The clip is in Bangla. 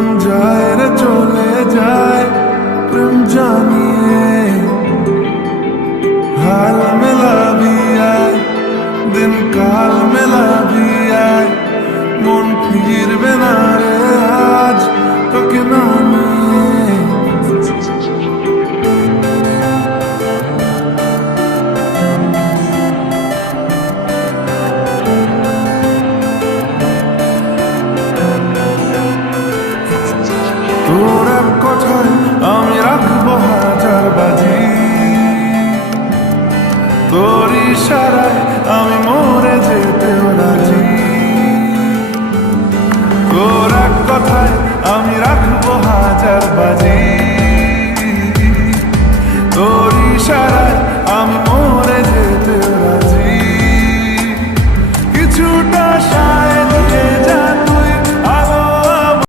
মন যায় রে চলে যায় প্রেম জানিয়ে, हाल मिला भी आए दिन काल मिला भी आए मन फिर बिना रे आज तो के नानी তোর এক কথায় আমি রাখবো হাজার বাজি, তোর ইশারায় আমি মরে যে